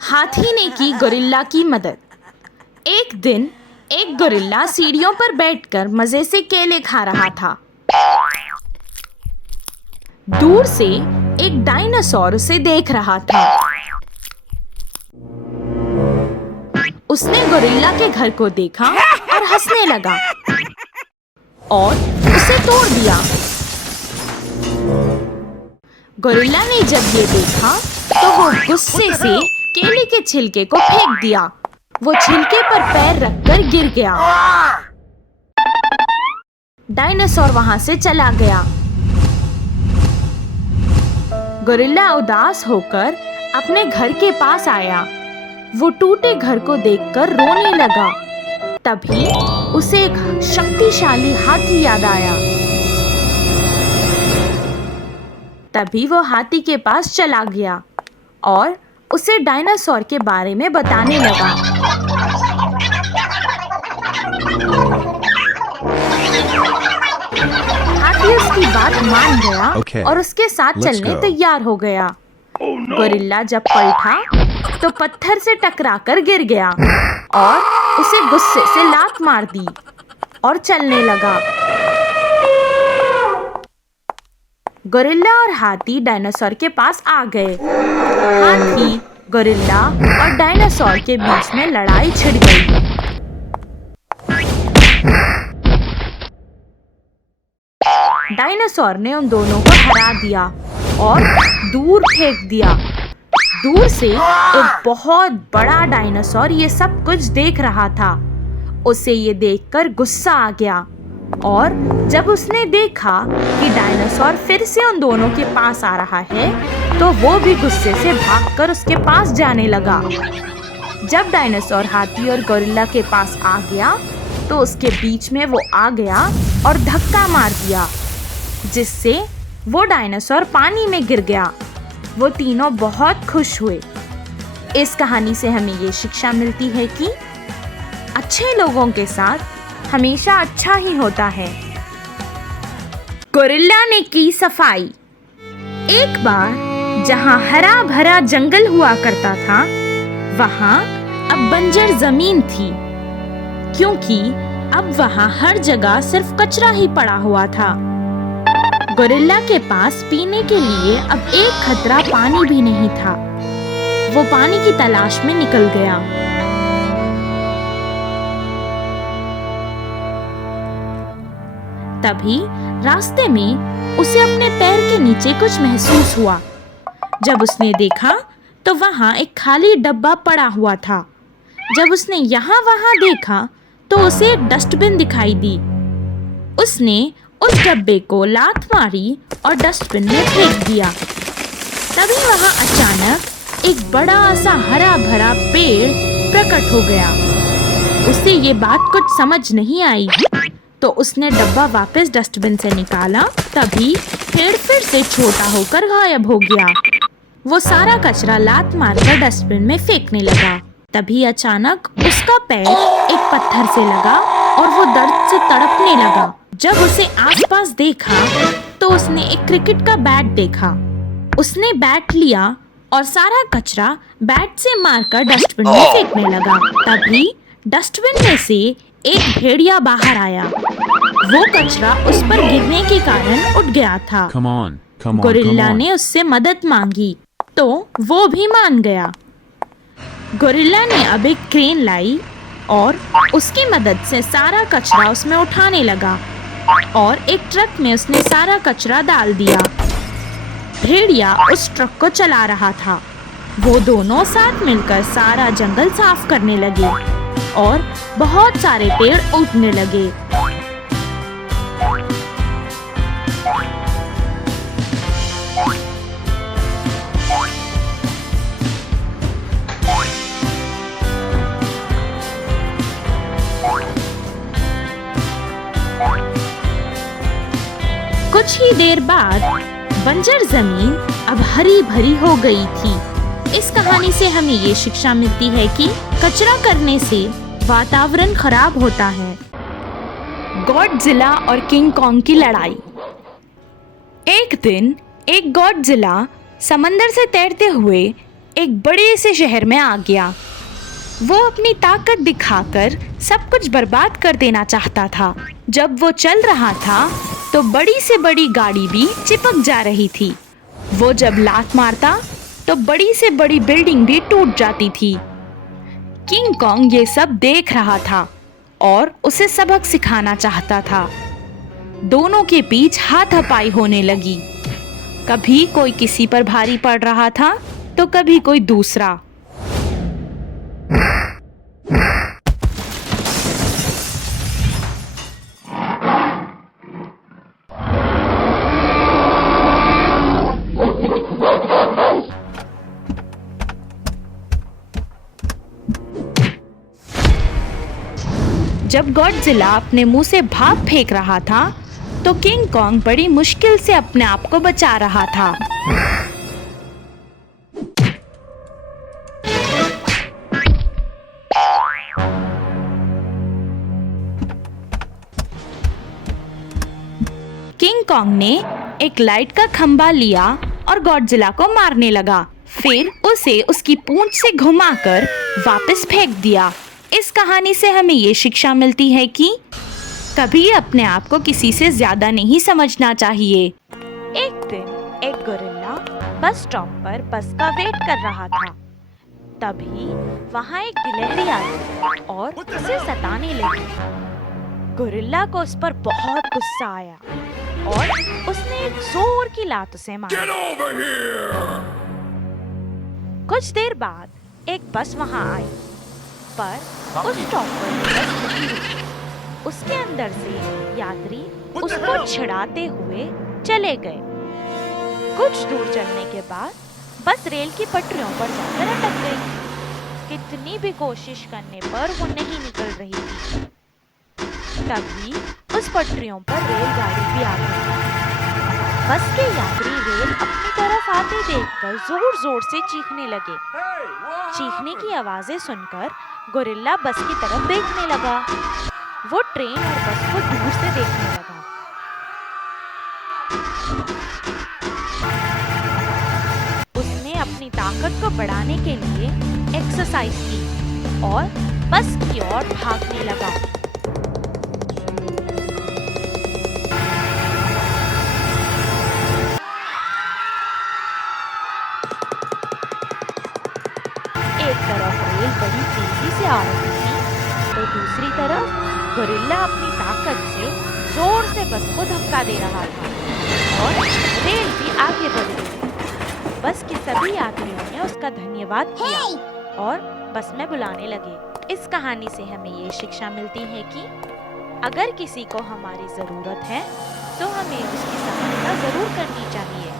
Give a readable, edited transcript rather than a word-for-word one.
हाथी ने की गोरिल्ला की मदद। एक दिन एक गोरिल्ला सीढ़ियों पर बैठकर मजे से केले खा रहा था। दूर से एक डायनासोर उसे देख रहा था। उसने गोरिल्ला के घर को देखा और हंसने लगा और उसे तोड़ दिया। गोरिल्ला ने जब ये देखा तो वो गुस्से से केले के छिलके को फेंक दिया। वो छिलके पर पैर रखकर गिर गया। डायनासोर वहां से चला गया। गोरिल्ला उदास होकर अपने घर के पास आया। वो टूटे घर को देखकर रोने लगा। तभी उसे एक शक्तिशाली हाथी याद आया। तभी वो हाथी के पास चला गया और उसे डायनासोर के बारे में बताने लगा। हाथी उसकी बात मान गया और उसके साथ चलने तैयार हो गया। गोरिल्ला जब पलटा तो पत्थर से टकराकर गिर गया और उसे गुस्से से लात मार दी और चलने लगा। गोरिल्ला और हाथी डायनासोर के पास आ गए। हाथी, गोरिल्ला और डायनासोर के बीच में लड़ाई छिड़ गई। डायनासोर ने उन दोनों को हरा दिया और दूर फेंक दिया। दूर से एक बहुत बड़ा डायनासोर ये सब कुछ देख रहा था। उसे ये देखकर गुस्सा आ गया और जब उसने देखा कि डायनासोर फिर से उन दोनों के पास आ रहा है तो वो भी गुस्से से भागकर उसके पास जाने लगा। जब डायनासोर हाथी और गोरिल्ला के पास आ गया तो उसके बीच में वो आ गया और धक्का मार दिया, जिससे वो डायनासोर पानी में गिर गया। वो तीनों बहुत खुश हुए। इस कहानी से हमें ये शिक्षा मिलती है कि अच्छे लोगों के साथ हमेशा अच्छा ही होता है। गोरिल्ला ने की सफाई। एक बार जहां हरा भरा जंगल हुआ करता था, वहां अब बंजर जमीन थी, क्योंकि अब वहां हर जगह सिर्फ कचरा ही पड़ा हुआ था। गोरिल्ला के पास पीने के लिए अब एक खतरा पानी भी नहीं था। वो पानी की तलाश में निकल गया। तभी रास्ते में उसे अपने पैर के नीचे कुछ महसूस हुआ। जब उसने देखा तो वहां एक खाली डब्बा पड़ा हुआ था। जब उसने यहाँ वहां देखा तो उसे एक डस्टबिन दिखाई दी। उसने उस डब्बे को लात मारी और डस्टबिन में फेंक दिया। तभी वहां अचानक एक बड़ा सा हरा भरा पेड़ प्रकट हो गया। उसे ये बात कुछ समझ नहीं आई तो उसने डब्बा वापस डस्टबिन से निकाला। तभी पेड़ फिर से छोटा होकर गायब हो गया। वो सारा कचरा लात मारकर डस्टबिन में फेंकने लगा। तभी अचानक उसका पैर एक पत्थर से लगा और वो दर्द से तड़पने लगा। जब उसे आसपास देखा तो उसने एक क्रिकेट का बैट देखा। उसने बैट लिया और सारा कचरा बैट से मारकर डस्टबिन में फेंकने लगा। तभी डस्टबिन में से एक भेड़िया बाहर आया। वो कचरा उस पर गिरने के कारण उठ गया था। गोरिल्ला ने उससे मदद मांगी तो वो भी मान गया। गोरिल्ला ने अब एक क्रेन लाई और उसकी मदद से सारा कचरा उसमें उठाने लगा और एक ट्रक में उसने सारा कचरा डाल दिया। भेड़िया उस ट्रक को चला रहा था। वो दोनों साथ मिलकर सारा जंगल साफ करने लगे और बहुत सारे पेड़ उगने लगे। कुछ ही देर बाद बंजर जमीन अब हरी भरी हो गई थी। इस कहानी से हमें ये शिक्षा मिलती है कि कचरा करने से वातावरण खराब होता है। गॉडजिला और किंग कॉन्ग की लड़ाई। एक दिन एक गॉडजिला समंदर से तैरते हुए एक बड़े से शहर में आ गया। वो अपनी ताकत दिखाकर सब कुछ बर्बाद कर देना चाहता था। जब वो चल रहा था तो बड़ी से बड़ी गाड़ी भी चिपक जा रही थी। वो जब लात मारता तो बड़ी से बड़ी बिल्डिंग भी टूट जाती थी। किंग कॉन्ग ये सब देख रहा था और उसे सबक सिखाना चाहता था। दोनों के बीच हाथापाई होने लगी। कभी कोई किसी पर भारी पड़ रहा था तो कभी कोई दूसरा। जब गॉडजिला अपने मुंह से भाप फेंक रहा था तो किंग कॉन्ग बड़ी मुश्किल से अपने आप को बचा रहा था। किंग कॉन्ग ने एक लाइट का खंभा लिया और गॉडजिला को मारने लगा। फिर उसे उसकी पूंछ से घुमाकर वापस फेंक दिया। इस कहानी से हमें ये शिक्षा मिलती है कि कभी अपने आप को किसी से ज्यादा नहीं समझना चाहिए। एक दिन एक गोरिल्ला बस स्टॉप पर बस का वेट कर रहा था। तभी वहाँ एक गिलहरी आई और उसे सताने लगी। गोरिल्ला को उस पर बहुत गुस्सा आया और उसने एक जोर की लात उसे मारी। कुछ देर बाद एक बस वहाँ आई, पर उस स्टॉप पर बस नहीं रुकी। उसके अंदर से यात्री उसको छिड़ाते हुए चले गए। कुछ दूर चलने के बाद बस रेल की पटरियों पर जाकर अटक गई। कितनी भी कोशिश करने पर वो नहीं निकल रही थी। तभी उस पटरियों पर रेलगाड़ी भी आ गई। बस के यात्री रेल अपनी तरफ आते देखकर जोर जोर से चीखने लगे। चीखने की आवाजें सुनकर गोरिल्ला बस की तरफ देखने लगा। वो ट्रेन और बस को दूर से देखने लगा। उसने अपनी ताकत को बढ़ाने के लिए एक्सरसाइज की और बस की ओर भागने लगा। एक तरफ रेल बड़ी तेजी से आ रही थी तो दूसरी तरफ गोरिल्ला अपनी ताकत से जोर से बस को धक्का दे रहा था और रेल भी आगे बढ़ गई। बस के सभी यात्रियों ने उसका धन्यवाद किया और बस में बुलाने लगे। इस कहानी से हमें ये शिक्षा मिलती है कि अगर किसी को हमारी जरूरत है तो हमें उसकी सहायता जरूर करनी चाहिए।